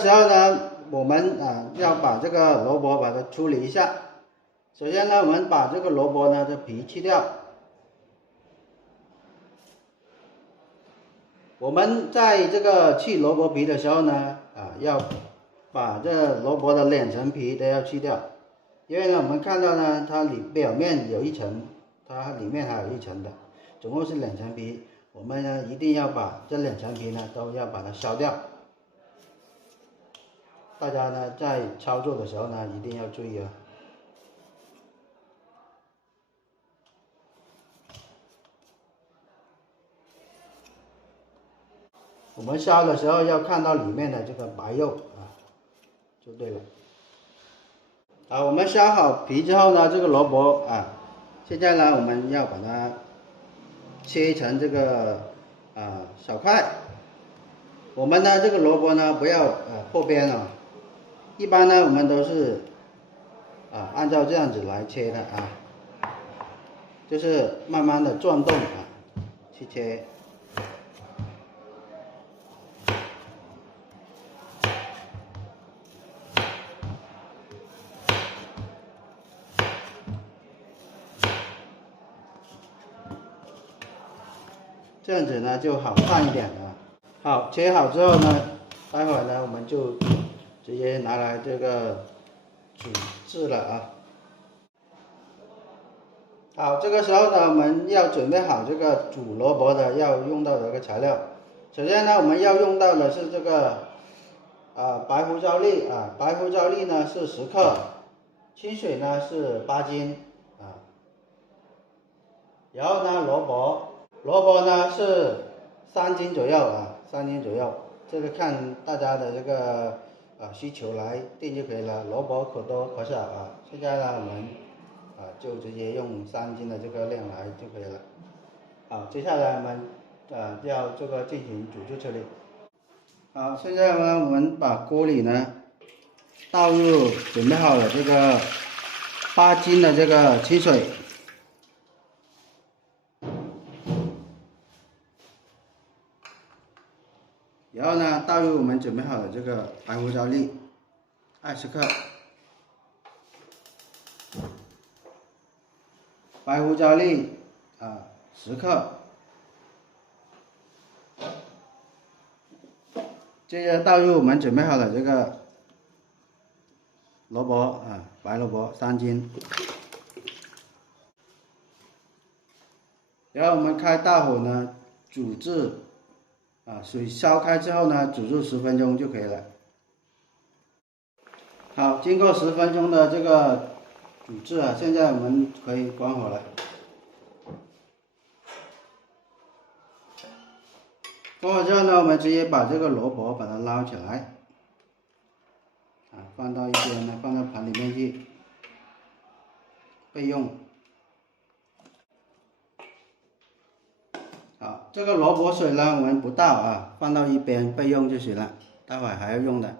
时候呢，我们要把这个萝卜把它处理一下。首先呢，我们把这个萝卜呢的皮去掉。我们在这个去萝卜皮的时候呢，要把这萝卜的两层皮都要去掉，因为呢，我们看到呢，它表面有一层，它里面还有一层的，总共是两层皮。我们呢一定要把这两层皮呢都要把它削掉。大家呢在操作的时候呢一定要注意哦。我们削的时候要看到里面的这个白肉就对了。我们削好皮之后呢，这个萝卜现在呢我们要把它切成这个小块。我们呢这个萝卜呢不要破边哦，一般呢我们都是按照这样子来切的就是慢慢的转动去切。这样子呢就好看一点了。好，切好之后呢，待会儿呢我们就直接拿来这个煮制了好，这个时候呢我们要准备好这个煮萝卜的要用到的这个材料。首先呢我们要用到的是这个白胡椒粒白胡椒粒呢是10克，清水呢是8斤然后呢萝卜呢是3斤左右3斤左右，这个看大家的这个需求来定就可以了，萝卜可多可少现在呢我们就直接用3斤的这个量来就可以了。好，接下来我们要这个进行煮制处理。好，现在呢我们把锅里呢倒入准备好了这个8斤的这个清水。然后呢，倒入我们准备好的这个白胡椒粒20克，白胡椒粒10克，接着倒入我们准备好的这个萝卜白萝卜3斤，然后我们开大火呢煮至水烧开之后呢，煮入10分钟就可以了。好，经过10分钟的这个煮制现在我们可以关火了。关火之后呢，我们直接把这个萝卜把它捞起来，放到一边呢，放到盘里面去备用。好，这个萝卜水呢我们不倒放到一边备用就行了，待会儿还要用的。